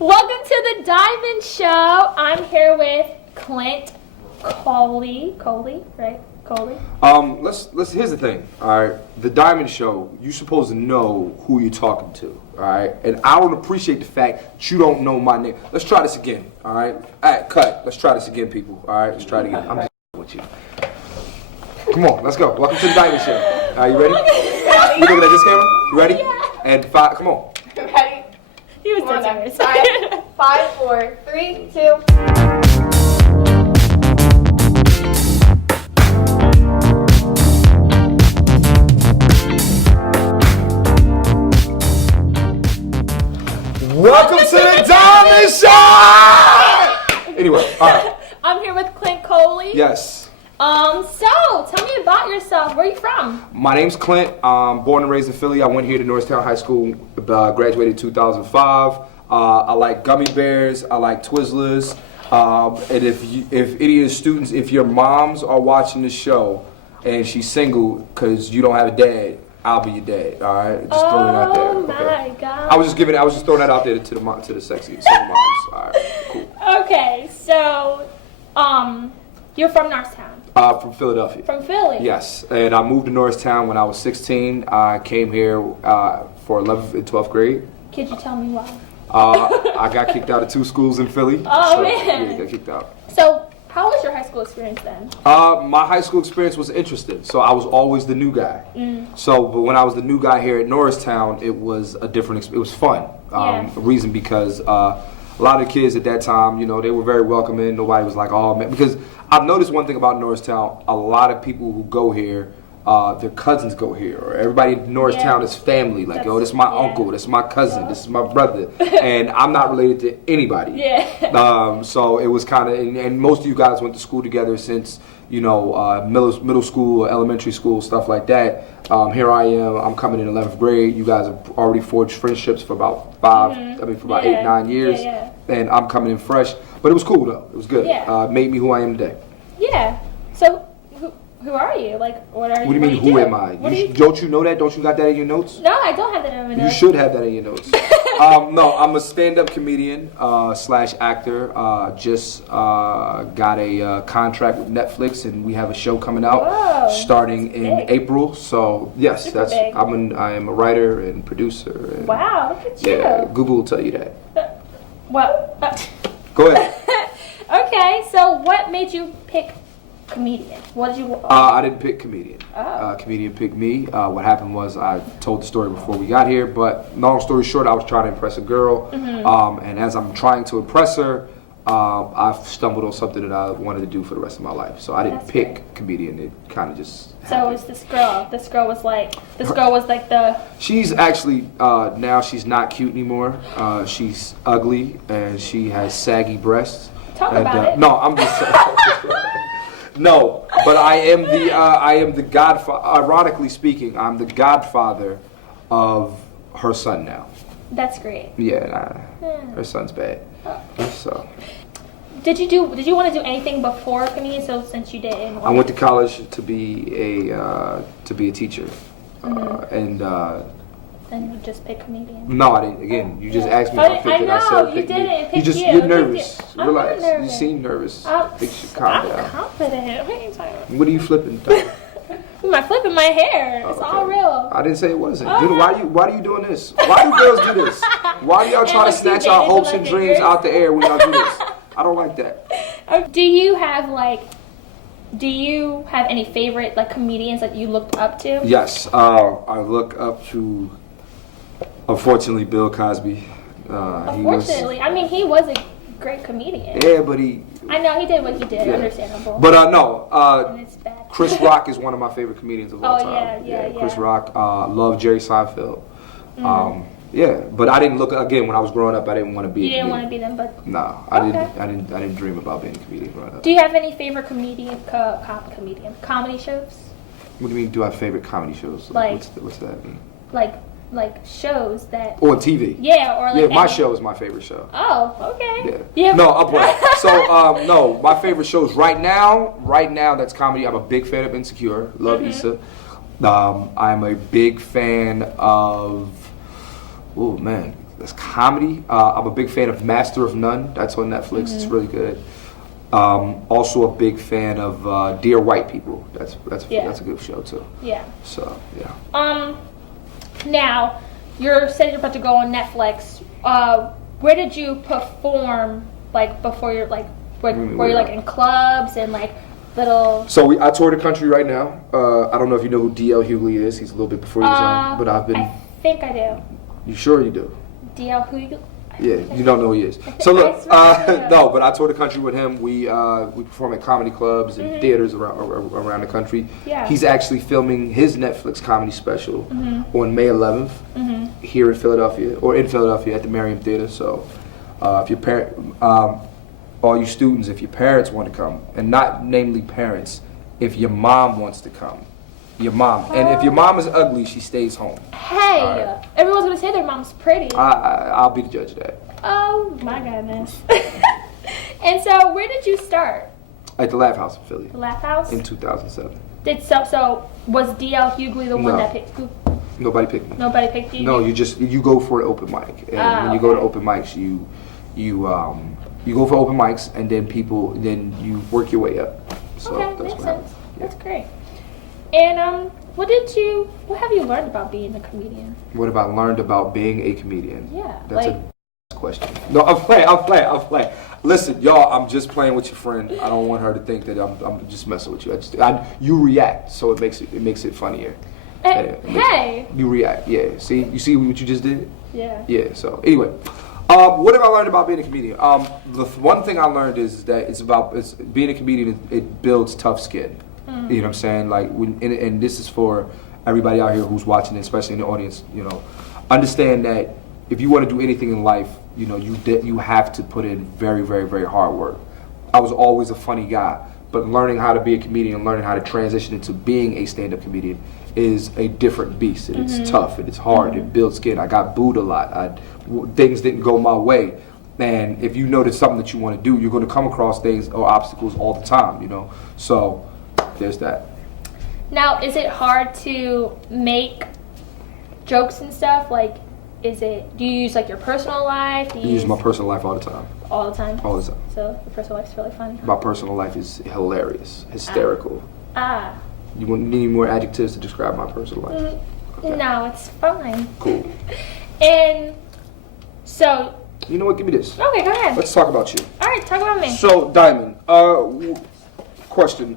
Welcome to the Diamond Show. I'm here with Clint Coley. Right? Coley. Here's the thing. All right, the Diamond Show. You're supposed to know who you're talking to. All right, and I don't appreciate the fact that you don't know my name. Let's try this again. All right, cut. Let's try this again, people. All right, let's try it again. I'm just with you. Come on, let's go. Welcome to the Diamond Show. Are you ready? You looking at this camera? You ready? Yeah. And 5. Come on. Ready? He was Come on, serious. 5, 4, 3, 2. Welcome to the Diamond Show. Anyway, all right. I'm here with Clint Coley. Yes. So tell me about yourself. Where are you from? My name's Clint. Born and raised in Philly. I went here to Norristown High School. Graduated in 2005. I like gummy bears. I like Twizzlers. And if any of your students, if your moms are watching this show and she's single because you don't have a dad, I'll be your dad. All right, just throwing it out there. Oh my God. I was just throwing that out there to the sexy single moms. All right, cool. Okay, so you're from Norristown. From Philadelphia. From Philly. Yes, and I moved to Norristown when I was 16. I came here for 11th and 12th grade. Could you tell me why? I got kicked out of 2 schools in Philly. Oh, so, man. Yeah, got kicked out. So how was your high school experience then? My high school experience was interesting. So I was always the new guy. But when I was the new guy here at Norristown, it was a different. It was fun. Yeah. Reason because a lot of the kids at that time, they were very welcoming. Nobody was like, oh man, because I've noticed one thing about Norristown. A lot of people who go here, their cousins go here, or everybody in Norristown is family. Like, this is my uncle, this is my cousin, this is my brother, and I'm not related to anybody. Yeah. So it was kind of, and most of you guys went to school together since middle school, elementary school, stuff like that. Here I am. I'm coming in 11th grade. You guys have already forged friendships for about 8, 9 years, and I'm coming in fresh. But it was cool though. It was good. Yeah. Made me who I am today. Yeah. So who are you? Like, what are you? What do you mean, who am I? Don't you know that? Don't you got that in your notes? No, I don't have that in my notes. You should have that in your notes. No, I'm a stand-up comedian / actor. Just got a contract with Netflix, and we have a show coming out starting in April. So yes, Super big. I am a writer and producer. And, wow, look at you. Yeah, Google will tell you that. Go ahead. Okay, so what made you pick comedian? What did you? I didn't pick comedian. Oh. Comedian picked me. What happened was I told the story before we got here, but long story short, I was trying to impress a girl, and as I'm trying to impress her, I've stumbled on something that I wanted to do for the rest of my life. So I didn't pick comedian. It kind of just happened. So it was this girl. This girl was like the. She's actually now she's not cute anymore. She's ugly and she has saggy breasts. Talk about it. No, I'm just. No, but I am the godfather. Ironically speaking, I'm the godfather of her son now. That's great. Yeah, her son's bad. So. Did you want to do anything before comedian? So since you didn't. I went to college to be a teacher, and you just picked comedian. No, I didn't. Again, you just asked me if I picked it. I said you didn't. You're nervous. I'm Relax. not nervous. You seem nervous. I'm calm down. confident. What are you talking about? What are you flipping? Am I flipping my hair? It's all real. I didn't say it wasn't. Oh. Dude, why are you doing this? Why do girls do this? Why do y'all try to snatch our hopes and dreams out the air when y'all do this? I don't like that. Do you have any favorite comedians that you looked up to? Yes, I look up to. Unfortunately, Bill Cosby. Unfortunately, he was a great comedian. Yeah, but he. I know he did what he did. Yeah. Understandable. But no. And it's bad. Chris Rock is one of my favorite comedians of all time. Yeah. Chris Rock. Love Jerry Seinfeld. Yeah, but I didn't look again when I was growing up. I didn't want to be. You didn't want to be them, but no, I didn't dream about being a comedian growing up. Do you have any favorite comedy shows? What do you mean? Do I have favorite comedy shows? What's that mean? Like shows that. Or TV. Yeah, or my show is my favorite show. Oh, okay. Yeah. No, I'm playing. So no, my favorite shows right now that's comedy. I'm a big fan of Insecure. Love Issa. I'm a big fan of. Oh man, that's comedy. I'm a big fan of Master of None. That's on Netflix. It's really good. Also a big fan of Dear White People. That's a good show too. Yeah. So yeah. Now, you said you're about to go on Netflix. Where did you perform, like, before you're, like, were you, like, in clubs and, like, little... So I tour the country right now. I don't know if you know who D.L. Hughley is. He's a little bit before you was on, but I've been... I think I do. You sure you do? D.L. Hughley? Yeah, you don't know who he is. So look, no, but I toured the country with him. We perform at comedy clubs and theaters around the country. Yeah. He's actually filming his Netflix comedy special on May 11th here in Philadelphia, at the Merriam Theater. So if your all you students, if your parents want to come, and not namely parents, if your mom wants to come, your mom. And if your mom is ugly, she stays home. Hey, right. Everyone's gonna say their mom's pretty. I'll be the judge of that. Oh my goodness. And so, where did you start? At the Laugh House in Philly. The Laugh House? In 2007. So was D.L. Hughley the one that picked you? Nobody picked me. Nobody picked you? No, you go for an open mic. And when you go to open mics, you go for open mics, and then you work your way up. So okay, that's makes what sense. Yeah. That's great. And what have you learned about being a comedian? What have I learned about being a comedian? Yeah, That's a question. No, I'm playing. Listen, y'all, I'm just playing with your friend. I don't want her to think that I'm just messing with you. You react, so it makes it funnier. Hey. You react, yeah. You see what you just did? Yeah. Yeah. So anyway, what have I learned about being a comedian? The one thing I learned is that it's being a comedian. It builds tough skin. You know what I'm saying? Like, and this is for everybody out here who's watching, especially in the audience. You know, understand that if you want to do anything in life, you know, you have to put in very, very, very hard work. I was always a funny guy, but learning how to be a comedian and learning how to transition into being a stand-up comedian is a different beast. And it's tough and it's hard. It builds skin. I got booed a lot. Things didn't go my way. And if you know there's something that you want to do, you're going to come across things or obstacles all the time, you know. So there's that. Now, is it hard to make jokes and stuff? Like, do you use like your personal life? I use my personal life all the time. All the time? All the time. So your personal life's really funny. My personal life is hilarious, hysterical. Ah. You need any more adjectives to describe my personal life? Okay. No, it's fine. Cool. And so... You know what? Give me this. Okay, go ahead. Let's talk about you. All right, talk about me. So, Diamond, question.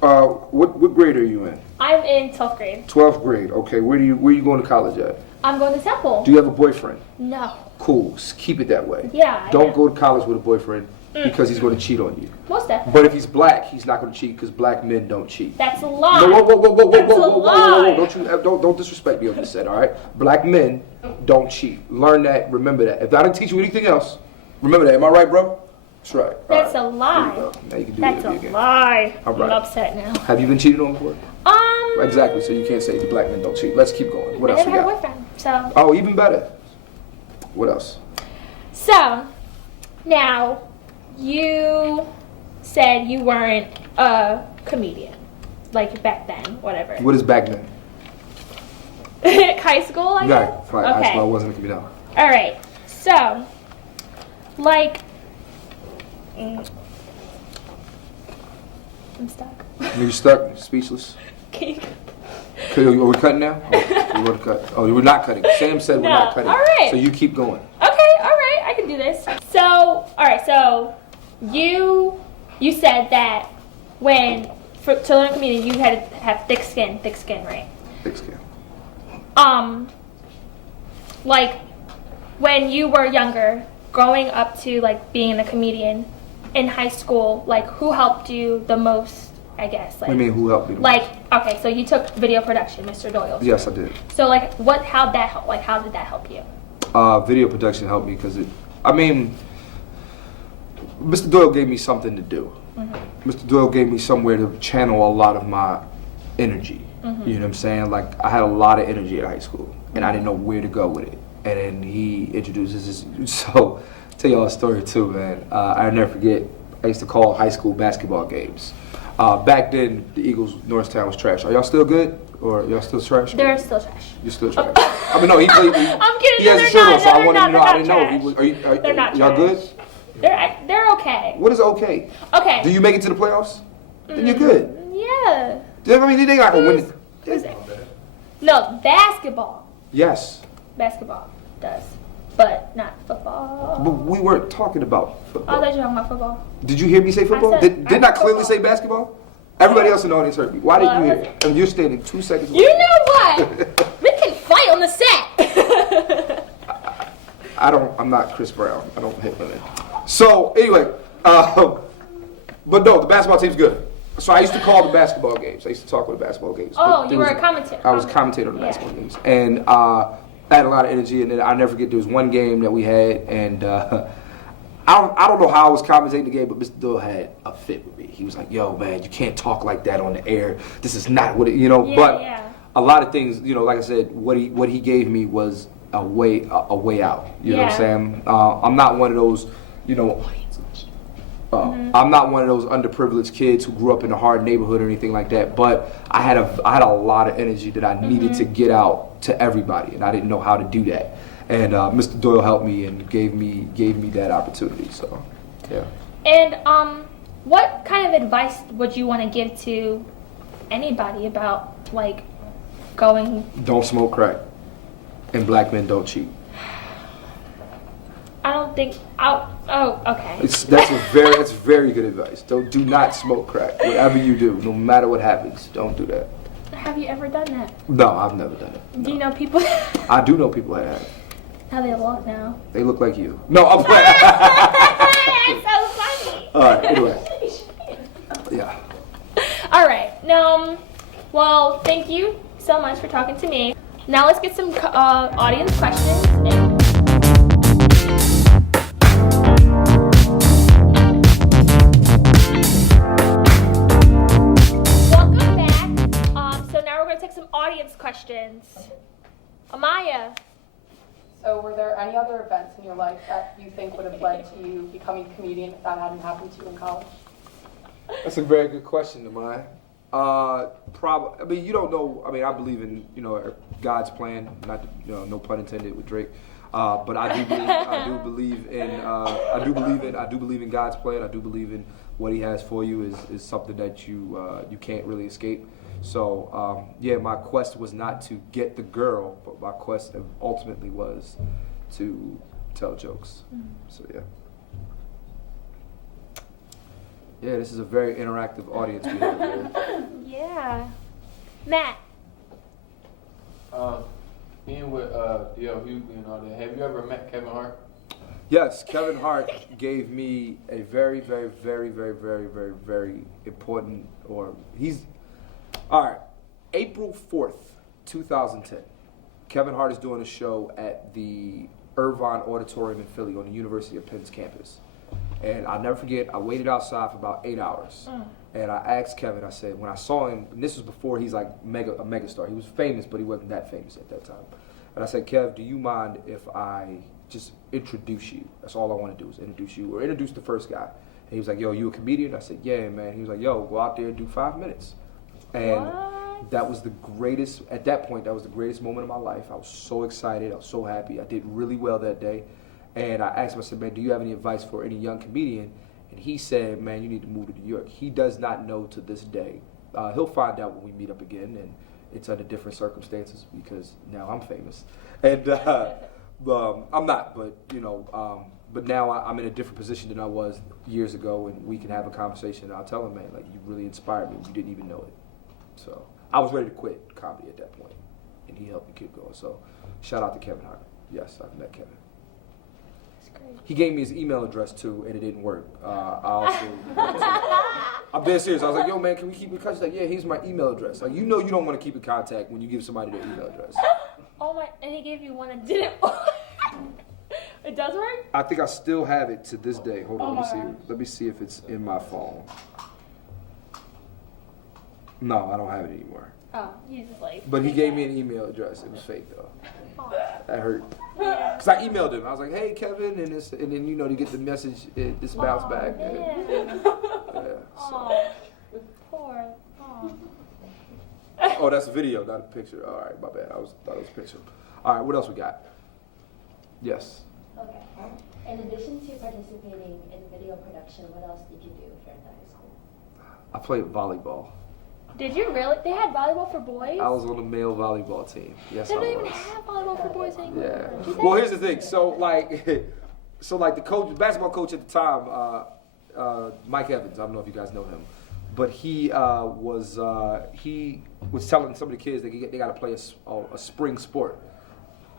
What grade are you in? I'm in 12th grade. 12th grade. Okay. Where you going to college at? I'm going to Temple. Do you have a boyfriend? No. Cool. Keep it that way. Yeah. Don't go to college with a boyfriend because he's going to cheat on you. Most definitely. But if he's black, he's not going to cheat because black men don't cheat. That's a lie. No, whoa. That's a lie. Don't disrespect me on this set, all right? Black men don't cheat. Learn that. Remember that. If I didn't teach you anything else, remember that. Am I right, bro? That's right. All That's right. a lie. Now you can do That's it a again. lie. All right. I'm upset now. Have you been cheated on before? Exactly. So you can't say the black men don't cheat. Let's keep going. What I else never we had a got? boyfriend, so. Oh, even better. What else? So, now, you said you weren't a comedian, like back then, whatever. What is back then? High school, I Right. guess? Right. Okay. High school, I wasn't a comedian. All right. So, like, I'm stuck. You're stuck, speechless. Can you? Okay, are we cutting now? Oh, we want to cut. Oh, we're not cutting. Sam said we're No. not cutting. All right. So you keep going. Okay, all right, I can do this. So, all right, so you said that to learn comedian, you had to have thick skin, right? Thick skin. Like when you were younger, growing up to like being a comedian in high school, like who helped you the most? I guess. Like, What do you mean, who helped me? Like, okay, so you took video production, Mr. Doyle. Yes, I did. So like, how did that help you? Video production helped me because Mr. Doyle gave me something to do. Mr. Doyle gave me somewhere to channel a lot of my energy. You know what I'm saying? Like, I had a lot of energy at high school, and I didn't know where to go with it. And then he introduces this. So, I'll tell y'all a story too, man. I'll never forget, I used to call high school basketball games. Back then, the Eagles, Norristown was trash. Are y'all still good? Or y'all still trash? They're still trash. You're still trash. I mean, no, he played. I'm kidding. He has a shirt on, so I wanted to know. I didn't know. Trash. They're not y'all trash. good? They're okay. What is okay? Okay. Do you make it to the playoffs? Then you're good. Yeah. I mean, they got to win. Who's it? No, basketball. Yes. Basketball does, but not football. But we weren't talking about Oh, I football. thought you were talking about football. Did you hear me say football? said- Didn't I clearly football. say basketball? Everybody else in the audience heard me. Why didn't you hear it? And you're standing 2 seconds away. You know what? We can fight on the set. I'm not Chris Brown. I don't hit women. So, anyway, but no, the basketball team's good. So I used to call the basketball games. I used to talk with the basketball games. Oh, But you were a commentator. I was a commentator on the Yeah. basketball games. And I had a lot of energy, and then I'll never forget, there was one game that we had, and I don't know how I was commentating the game, but Mr. Doyle had a fit with me. He was like, yo, man, you can't talk like that on the air. This is not what it, Yeah, but yeah. a lot of things, like I said, what he gave me was a way out. You know what I'm Yeah. saying? I'm not one of those, I'm not one of those underprivileged kids who grew up in a hard neighborhood or anything like that. But I had a lot of energy that I needed to get out to everybody, and I didn't know how to do that. And Mr. Doyle helped me and gave me that opportunity. So, yeah. And what kind of advice would you want to give to anybody about like going? Don't smoke crack, and black men don't cheat. I don't think. Oh, okay. That's very good advice. Do not smoke crack. Whatever you do, no matter what happens, don't do that. Have you ever done that? No, I've never done it. Do you know people? I do know people that have. How they look now? They look like you. No, I'm playing. It's so funny. All right, anyway. Yeah. All right. Well, thank you so much for talking to me. Now let's get some audience questions. Welcome back. So now we're going to take some audience questions. Amaya. So were there any other events in your life that you think would have led to you becoming a comedian if that hadn't happened to you in college? That's a very good question, Amaya. Probably. I mean, you don't know. I mean, I believe in God's plan. Not no pun intended with Drake. But I do believe in God's plan. I do believe in what He has for you is something that you can't really escape. So my quest was not to get the girl, but my quest ultimately was to tell jokes. So yeah. Yeah, this is a very interactive audience we have here. Yeah. Matt. Being with D.L. Hughley and all that, have you ever met Kevin Hart? Yes, Kevin Hart gave me a very, very, very, very, very, very, very important, all right, April 4th, 2010. Kevin Hart is doing a show at the Irvine Auditorium in Philly on the University of Penn's campus. And I'll never forget, I waited outside for about 8 hours. And I asked Kevin, I said, when I saw him, and this was before he's like a mega star. He was famous, but he wasn't that famous at that time. And I said, Kev, do you mind if I just introduce you? That's all I want to do is introduce you, or introduce the first guy. And he was like, yo, you a comedian? I said, yeah, man. He was like, yo, go out there and do 5 minutes. And that was the greatest, at that point, that was the greatest moment of my life. I was so excited. I was so happy. I did really well that day. And I asked him, I said, man, do you have any advice for any young comedian? And he said, man, you need to move to New York. He does not know to this day. He'll find out when we meet up again, and it's under different circumstances because now I'm famous. And I'm not, but now I'm in a different position than I was years ago, and we can have a conversation. And I'll tell him, man, like, you really inspired me. You didn't even know it. So I was ready to quit comedy at that point, and he helped me keep going. So shout out to Kevin Hart. Yes, I've met Kevin. He gave me his email address too, and it didn't work. I'm dead serious. I was like, yo, man, can we keep in touch? He's like, yeah, here's my email address. Like, you don't want to keep in contact when you give somebody their email address. Oh my, and he gave you one that didn't work. It does work? I think I still have it to this day. Hold on, let me see if it's in my phone. No, I don't have it anymore. Oh, he's just like. But he gave me an email address. It was fake though. Oh. That hurt. Cause I emailed him. I was like, "Hey, Kevin," and then you get the message. It just bounced back. Man. Yeah. So. Oh, that's a video, not a picture. All right, my bad. Thought it was a picture. All right, what else we got? Yes. Okay. In addition to participating in video production, what else did you do during high school? I played volleyball. Did you really? They had volleyball for boys? I was on the male volleyball team. Yes, They I don't even was. have volleyball for boys anymore. Yeah. Do they? Well, here's the thing. So like the coach, basketball coach at the time, Mike Evans. I don't know if you guys know him, but he was telling some of the kids they got to play a spring sport.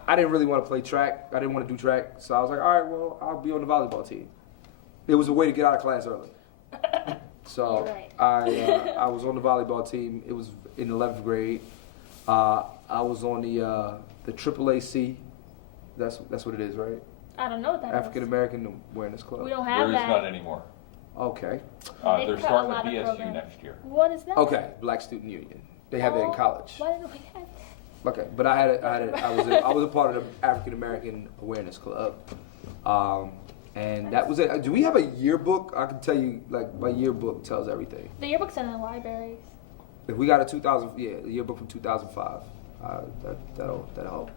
I didn't really want to play track. I didn't want to do track, so I was like, all right, well, I'll be on the volleyball team. It was a way to get out of class early. So Right. I was on the volleyball team. It was in 11th grade. I was on the AAAC. That's what it is, right? I don't know what that is. African American Awareness Club. We don't There have is that. not anymore. Okay. They They're cut a starting lot the of BSU programs. next year. What is that? Okay. Black Student Union. They have that in Oh, college. Why didn't we have that? Okay, but I was a part of the African American Awareness Club, and that was it. Do we have a yearbook? I can tell you, like my yearbook tells everything. The yearbook's in the libraries. If we got a the yearbook from 2005, that'll help.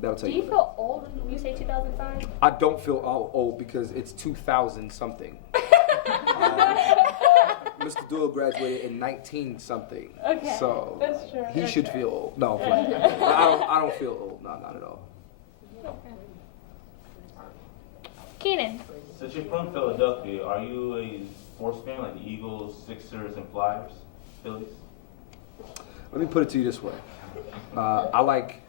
That'll tell Do you feel old when you say 2005? I don't feel old because it's 2000 something. Mr. Doyle graduated in 19 something. Okay, So that's true. he should feel old. No, I'm playing. I don't feel old. No, not at all. Keenan. Since you're from Philadelphia, are you a sports fan like the Eagles, Sixers, and Flyers, Phillies? Let me put it to you this way. I like,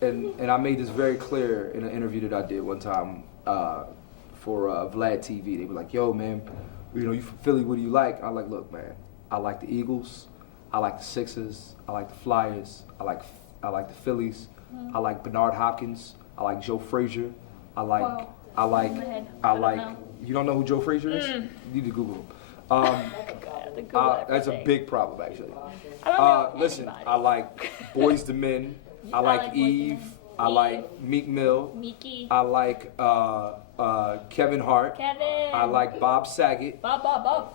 and I made this very clear in an interview that I did one time for Vlad TV. They were like, "Yo, man, you from Philly? What do you like?" I'm like, "Look, man, I like the Eagles, I like the Sixers, I like the Flyers, I like the Phillies, I like Bernard Hopkins, I like Joe Frazier, I like, Whoa. I like, I don't like." know. You don't know who Joe Frazier is? You need to Google him. The Google That's a everything. big problem, actually. I don't know Listen, anybody. I like Boys II Men. I like like Boyz II Eve. Men. I like Meek Mill. Miki. I like Kevin Hart. Kevin. I like Bob Saget. Bob.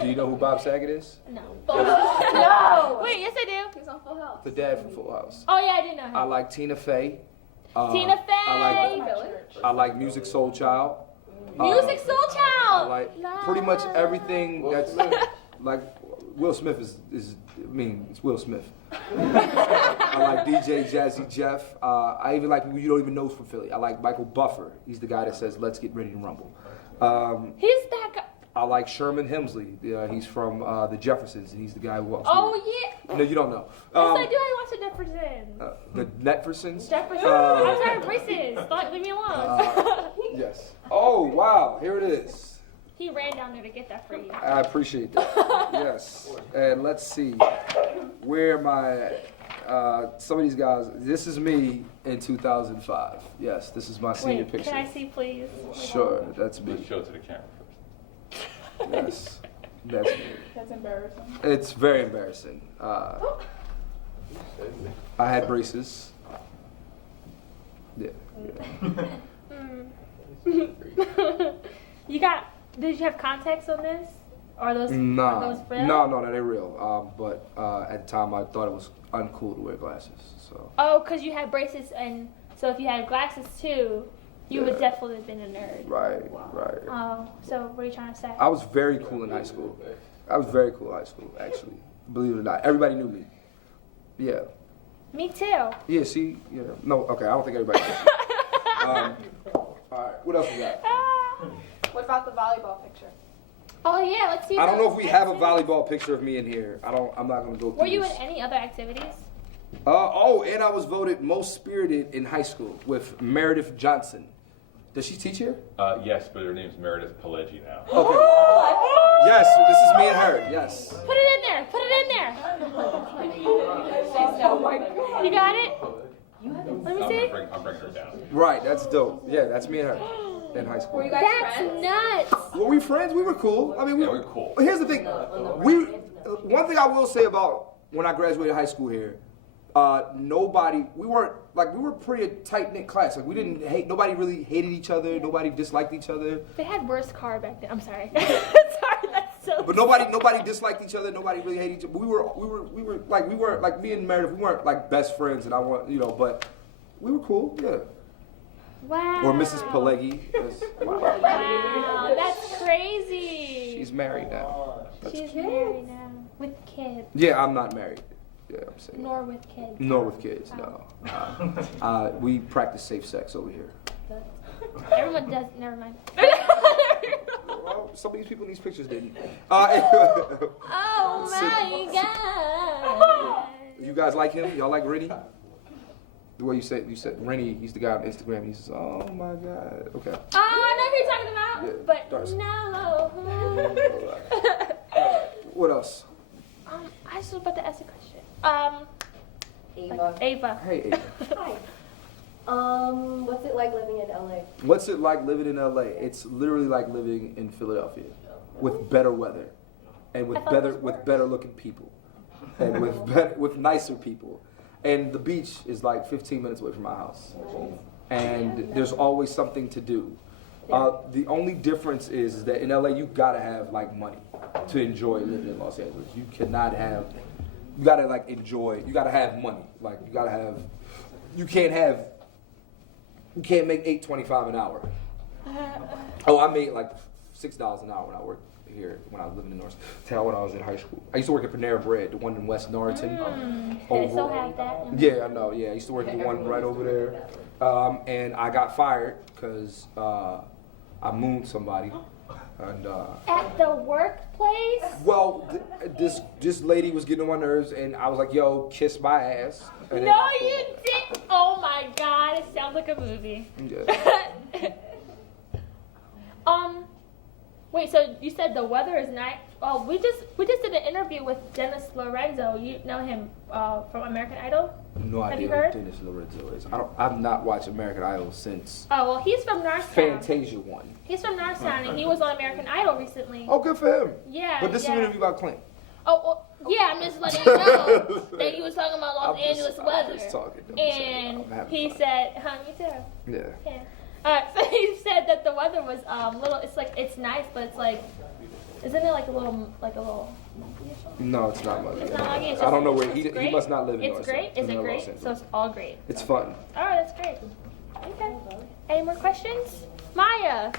Do you know who Bob Saget is? No. No! Wait, yes I do. He's on Full House. The dad from Full House. Oh yeah, I do know him. I like Tina Fey. Tina Fey. I like Music Soul Child. Music Soul I Child. like pretty much everything that's like Will Smith is it's Will Smith. I like DJ Jazzy Jeff. I even like people you don't even know from Philly. I like Michael Buffer. He's the guy that says, "Let's get ready to rumble." He's that guy. I like Sherman Hemsley. He's from the Jeffersons, and he's the guy who walks. Oh weird. yeah. No, you don't know. Yes, I do. I watched the Jeffersons. The Netfersons. Jefferson. I was wearing braces. Leave me alone. Yes. Oh wow! Here it is. He ran down there to get that for you. I appreciate that. Yes. And let's see. Where am I at? Some of these guys. This is me in 2005. Yes, this is my senior Wait, picture. can I see, please? Sure, that's me. Let's show it to the camera first. Yes, that's me. That's embarrassing. It's very embarrassing. I had braces. Yeah. Did you have contacts on this? Are those, No, are those real? no, they're real. But at the time, I thought it was uncool to wear glasses. So Oh, because you had braces, and so if you had glasses too, you would Yeah. definitely have been a nerd. right. Oh, so what are you trying to say? I was very cool in high school. Actually. Believe it or not, everybody knew me. Yeah. Me too. Yeah. See. Yeah. No. Okay. I don't think everybody. Knows. All right. What else we got? What about the volleyball picture? Oh yeah, let's see. I don't know if we have a activities. volleyball picture of me in here. I'm not gonna go through Were you in this. any other activities? And I was voted most spirited in high school with Meredith Johnson. Does she teach here? Yes, but her name's Meredith Pileggi now. Okay. Yes, this is me and her. Yes. Put it in there. Put it in there. Oh my God. You got it? Let me see. I'm bringing her down. Right. That's dope. Yeah, that's me and her in high school. Were you guys That's friends? nuts. Were we friends? We were cool. I mean, Yeah, we're cool. Here's the thing. One thing I will say about when I graduated high school here, we were pretty tight knit class. Like we didn't hate. Nobody really hated each other. Nobody disliked each other. They had worse car back then. I'm sorry. Sorry, that's so But nobody disliked each other. Nobody really hated each other. We weren't like me and Meredith. We weren't like best friends, and but we were cool. Yeah. Wow. Or Mrs. Pileggi. Wow, that's crazy. She's married now. She's married now with kids. Yeah, I'm not married. Yeah, I'm saying. Nor with kids. Nor with kids. No. We practice safe sex over here. Everyone does. Never mind. Well, some of these people in these pictures didn't. Oh my god. You guys like him? Y'all like Rennie? The way you said Rennie, he's the guy on Instagram. And he says, "Oh my god." Okay. Oh, I know who you're talking about, Yeah, but Darcy. no. What else? I was about to ask a question. Ava. Ava. Hey, Ava. Hi. What's it like living in LA? What's it like living in LA? It's literally like living in Philadelphia, with better weather, and with better looking people, and with nicer people, and the beach is like 15 minutes away from my house, and there's always something to do. The only difference is that in LA you gotta have like money to enjoy living in Los Angeles. You cannot have, you gotta like enjoy. You gotta have money. Like you gotta have. You can't make $8.25 an hour. Oh, I made like $6 an hour when I worked here when I was living in North Town when I was in high school. I used to work at Panera Bread, the one in West Norriton. They still have that. Yeah, I know. Yeah, I used to work at the one right over there, and I got fired because I mooned somebody. And At the workplace? well, this lady was getting on my nerves, and I was like, "Yo, kiss my ass." And No, you didn't. Oh my god, it sounds like a movie. Yeah. Wait, so you said the weather is nice. Oh, we just did an interview with Dennis Lorenzo. You know him from American Idol? No Have idea you heard? who Dennis Lorenzo is. I've not watched American Idol since Oh, well, he's from Northtown. Fantasia one. He's from Northtown, and he was on American Idol recently. Oh, good for him. Yeah, But this is yeah. an interview about Clint. Oh, well, yeah, I'm just letting you know that he was talking about Los Angeles I'm weather. just talking. And I'm having he fun. said, me too. Yeah. Yeah. So he said that the weather was little. It's like it's nice, but it's like, isn't it like a little muggy or something? No, it's not much. It's not muggy. It's I don't just- know where it's he great. must not live in It's Los great. Angeles. Is it Los great? Angeles. So it's all great. It's fun. All right, that's great. Okay. Any more questions, Maya?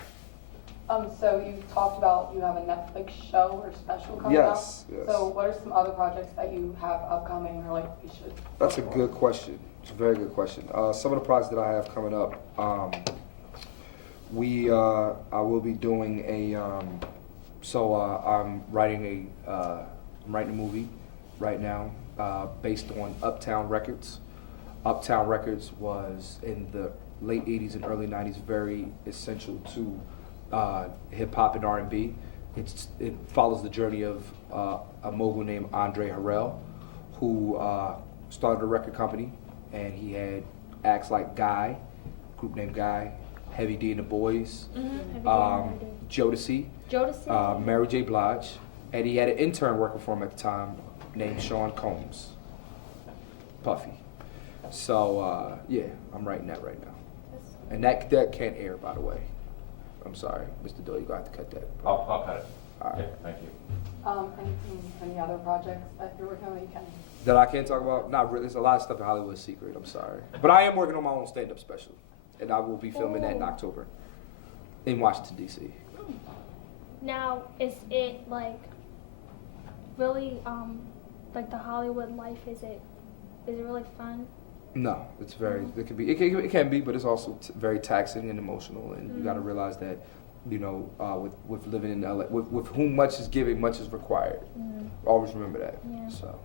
So you talked about you have a Netflix show or special coming up. Yes. So what are some other projects that you have upcoming or like you should? That's a good question. It's a very good question. Some of the projects that I have coming up, I will be doing I'm writing a movie right now based on Uptown Records. Uptown Records was in the late 80s and early 90s very essential to hip hop and R&B. It follows the journey of a mogul named Andre Harrell, who started a record company, and he had acts like Guy, a group named Guy, Heavy D and the Boys, Jodeci, Mary J. Blige, and he had an intern working for him at the time named Sean Combs, Puffy. So yeah, I'm writing that right now, and that can't air, by the way. I'm sorry, Mr. Doyle, you're gonna have to cut that. I'll cut it. All right. Yeah, thank you. Any other projects that you're working on that you can? That I can't talk about? Not really. There's a lot of stuff in Hollywood secret. I'm sorry, but I am working on my own stand-up special, and I will be filming that in October in Washington D.C. Now, is it like really like the Hollywood life? Is it really fun? No, it's very. It can be, but it's also very taxing and emotional, and you got to realize that, with living in LA, with whom much is given, much is required. Always remember that. Yeah. So,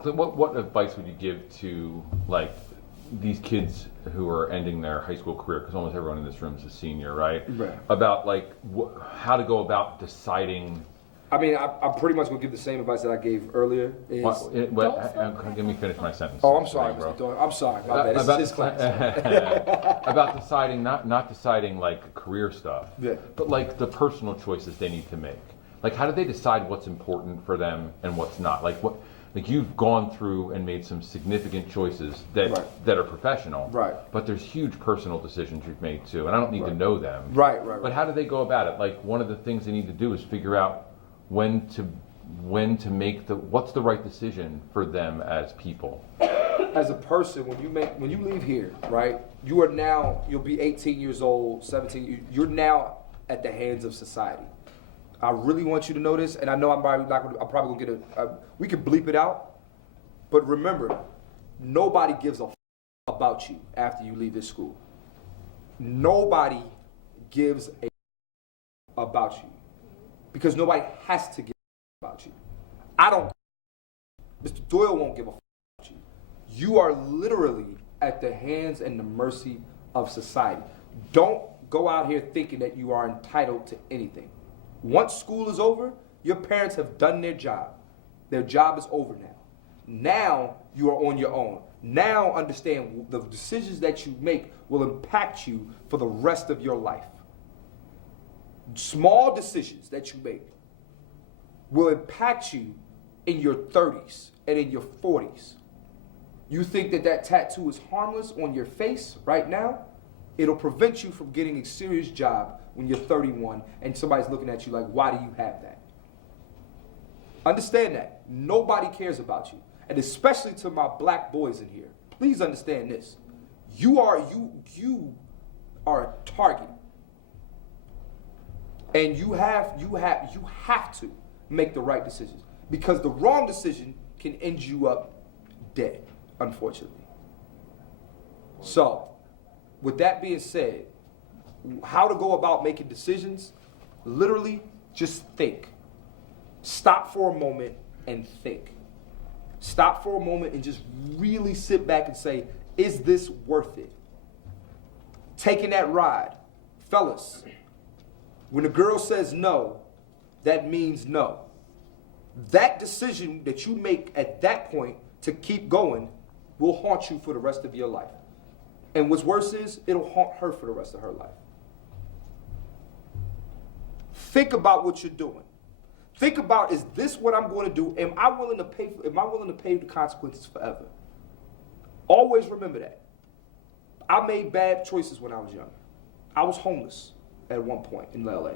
Clint, what advice would you give to like these kids who are ending their high school career? Because almost everyone in this room is a senior, right? Right. About like how to go about deciding. I mean, I'm pretty much gonna give the same advice that I gave earlier. Let me finish my sentence. Oh, I'm sorry, bro. Mr. Doyle. I'm sorry. My bad. This is his class. About deciding, not deciding like career stuff, Yeah. but like the personal choices they need to make. Like, how do they decide what's important for them and what's not? Like, like you've gone through and made some significant choices that Right. that are professional. Right. But there's huge personal decisions you've made too, and I don't need to Right. know them. Right. But how do they go about it? Like one of the things they need to do is figure out when to make what's the right decision for them as people. As a person, when you leave here, right? You'll be 18 years old, 17. You're now at the hands of society. I really want you to know this, and I know I'm probably gonna get we can bleep it out, but remember, nobody gives a about you after you leave this school. Nobody gives a about you because nobody has to give about you. I don't. Mr. Doyle won't give a about you. You are literally at the hands and the mercy of society. Don't go out here thinking that you are entitled to anything. Once school is over, your parents have done their job. Their job is over now. Now you are on your own. Now understand the decisions that you make will impact you for the rest of your life. Small decisions that you make will impact you in your 30s and in your 40s. You think that tattoo is harmless on your face right now? It'll prevent you from getting a serious job when you're 31 and somebody's looking at you like, why do you have that? Understand that. Nobody cares about you. And especially to my black boys in here, please understand this. You are a target. And you have to make the right decisions. Because the wrong decision can end you up dead, unfortunately. So, with that being said, how to go about making decisions? Literally, just think. Stop for a moment and think. Stop for a moment and just really sit back and say, is this worth it? Taking that ride. Fellas, when a girl says no, that means no. That decision that you make at that point to keep going will haunt you for the rest of your life. And what's worse is, it'll haunt her for the rest of her life. Think about what you're doing. Think about, is this what I'm going to do? Am I willing to pay the consequences forever? Always remember that. I made bad choices when I was young. I was homeless at one point in LA.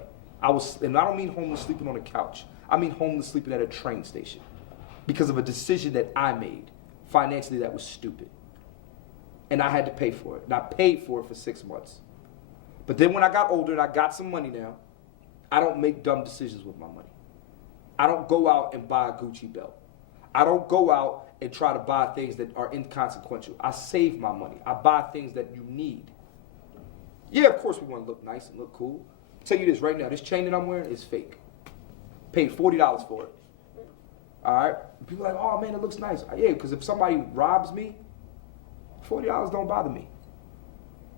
And I don't mean homeless sleeping on a couch. I mean homeless sleeping at a train station because of a decision that I made financially that was stupid. And I had to pay for it. And I paid for it for 6 months. But then when I got older and I got some money now, I don't make dumb decisions with my money. I don't go out and buy a Gucci belt. I don't go out and try to buy things that are inconsequential. I save my money. I buy things that you need. Yeah, of course we want to look nice and look cool. I'll tell you this right now, this chain that I'm wearing is fake. Paid $40 for it. All right? People are like, oh man, it looks nice. Yeah, because if somebody robs me, $40 don't bother me.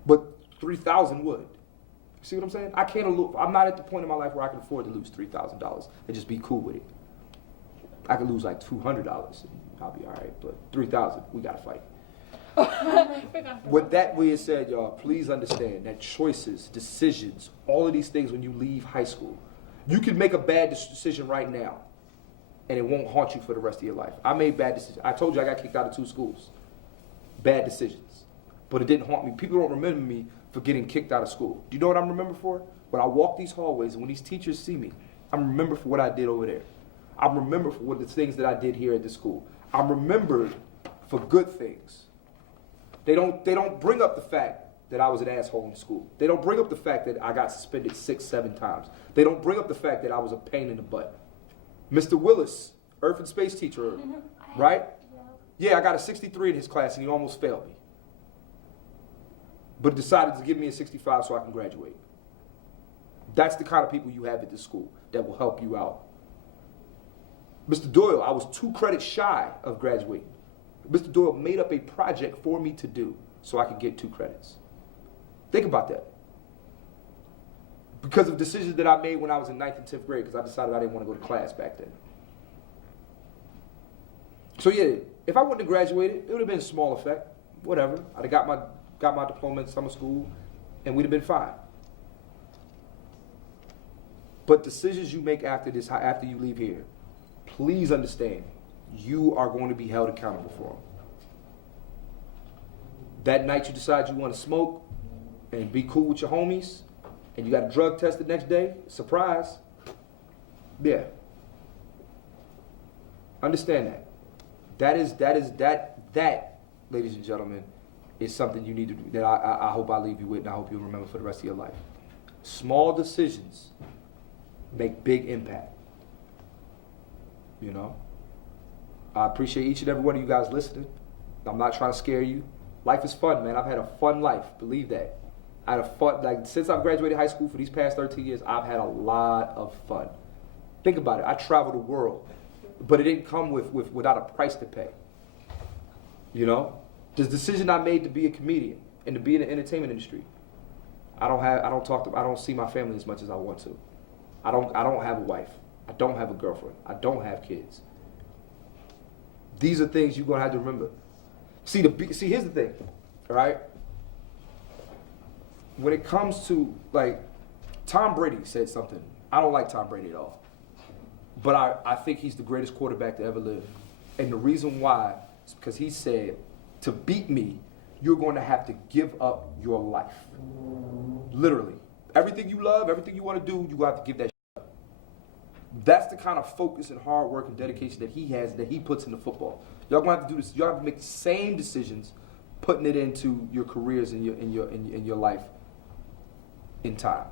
But $3,000 would. You see what I'm saying? I'm not at the point in my life where I can afford to lose $3,000 and just be cool with it. I could lose like $200 and I'll be all right. But $3,000, we got to fight. With that being said, y'all, please understand that choices, decisions, all of these things when you leave high school, you can make a bad decision right now and it won't haunt you for the rest of your life. I made bad decisions. I told you I got kicked out of 2 schools. Bad decisions. But it didn't haunt me. People don't remember me for getting kicked out of school. Do you know what I'm remembered for? When I walk these hallways and when these teachers see me, I'm remembered for what I did over there. I'm remembered for the things that I did here at the school. I'm remembered for good things. They don't bring up the fact that I was an asshole in school. They don't bring up the fact that I got suspended 6, 7 times. They don't bring up the fact that I was a pain in the butt. Mr. Willis, Earth and Space teacher, right? Yeah, I got a 63 in his class and he almost failed me. But decided to give me a 65 so I can graduate. That's the kind of people you have at this school that will help you out. Mr. Doyle, I was 2 credits shy of graduating. Mr. Doyle made up a project for me to do so I could get 2 credits. Think about that. Because of decisions that I made when I was in 9th and 10th grade because I decided I didn't want to go to class back then. So yeah, if I wouldn't have graduated, it would have been a small effect. Whatever. I'd have got my diploma in summer school and we'd have been fine. But decisions you make after you leave here, please understand, you are going to be held accountable for them. That night you decide you want to smoke and be cool with your homies, and you got a drug test the next day, surprise. Yeah. Understand that. That, ladies and gentlemen, is something you need to do, that I hope I leave you with, and I hope you'll remember for the rest of your life. Small decisions make big impact. You know? I appreciate each and every one of you guys listening. I'm not trying to scare you. Life is fun, man. I've had a fun life. Believe that. I had a fun, like, since I've graduated high school for these past 13 years, I've had a lot of fun. Think about it. I traveled the world, but it didn't come without a price to pay. You know? The decision I made to be a comedian and to be in the entertainment industry, I don't see my family as much as I want to. I don't have a wife. I don't have a girlfriend. I don't have kids. These are things you're gonna have to remember. See, here's the thing, all right? When it comes to, like, Tom Brady said something. I don't like Tom Brady at all. But I think he's the greatest quarterback to ever live. And the reason why is because he said, to beat me, you're going to have to give up your life. Literally. Everything you love, everything you want to do, you're going to have to give that shit up. That's the kind of focus and hard work and dedication that he has, that he puts into football. Y'all going to have to do this. Y'all have to make the same decisions, putting it into your careers and your life in time.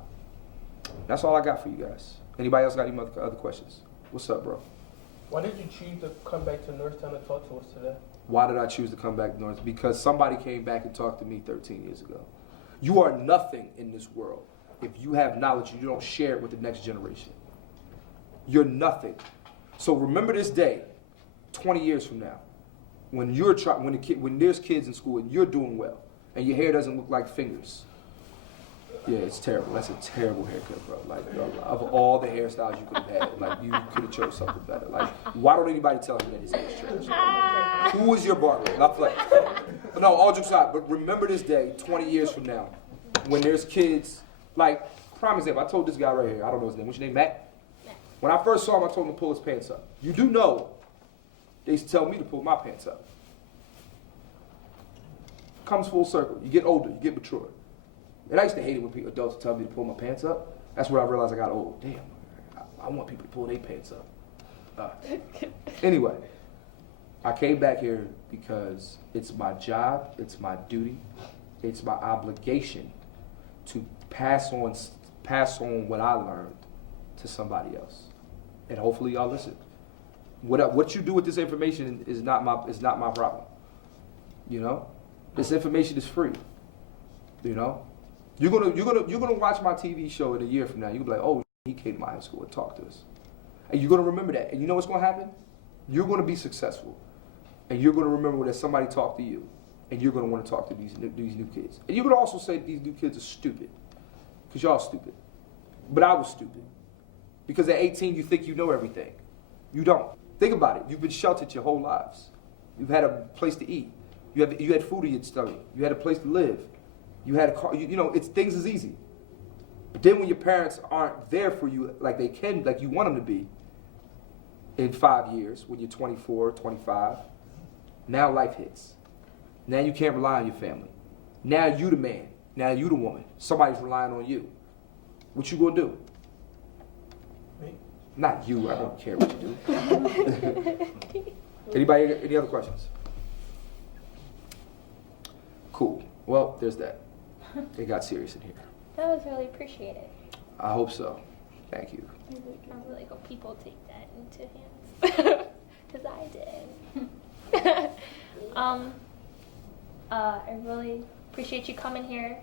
That's all I got for you guys. Anybody else got any other questions? What's up, bro? Why did you choose to come back to Norristown and talk to us today? Why did I choose to come back to North? Because somebody came back and talked to me 13 years ago. You are nothing in this world if you have knowledge and you don't share it with the next generation. You're nothing. So remember this day, 20 years from now, when there's kids in school and you're doing well, and your hair doesn't look like fingers. Yeah, it's terrible. That's a terrible haircut, bro. Like, of all the hairstyles you could have had, like, you could have chose something better. Like, why don't anybody tell him that his hair is trash? Who was your barber? Not like, no, all jokes aside. But remember this day, 20 years from now, when there's kids. Like, prime example. I told this guy right here. I don't know his name. What's your name, Matt? When I first saw him, I told him to pull his pants up. You do know they used to tell me to pull my pants up. Comes full circle. You get older. You get mature. And I used to hate it when adults would tell me to pull my pants up. That's where I realized I got old. Damn, I want people to pull their pants up. Anyway, I came back here because it's my job, it's my duty, it's my obligation to pass on what I learned to somebody else. And hopefully y'all listen. What you do with this information is not my problem. You know? This information is free. You know? You're gonna watch my TV show in a year from now. You'll be like, oh, he came to my high school and talked to us. And you're gonna remember that. And you know what's gonna happen? You're gonna be successful. And you're gonna remember that somebody talked to you. And you're gonna want to talk to these new kids. And you're gonna also say that these new kids are stupid. Because y'all stupid. But I was stupid. Because at 18 you think you know everything. You don't. Think about it. You've been sheltered your whole lives. You've had a place to eat. You had food in your stomach. You had a place to live. You had a car. You know, things is easy. But then when your parents aren't there for you like you want them to be, in 5 years, when you're 24, 25, now life hits. Now you can't rely on your family. Now you the man. Now you the woman. Somebody's relying on you. What you gonna do? Me? Not you. I don't care what you do. Anybody? Any other questions? Cool. Well, there's that. It got serious in here. That was really appreciated. I hope so. Thank you. I really hope people take that into hands. Because I did. I really appreciate you coming here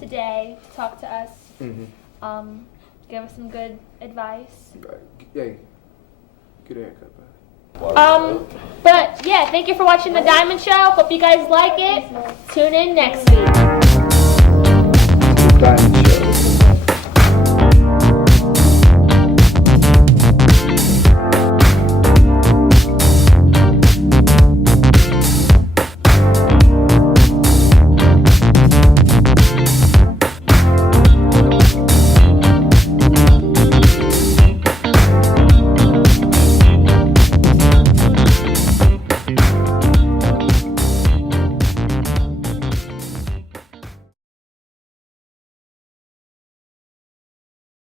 today to talk to us. Mm-hmm. Give us some good advice. Right. Hey, get a haircut, man. But yeah, thank you for watching The Diamond Show. Hope you guys like it. Tune in next week.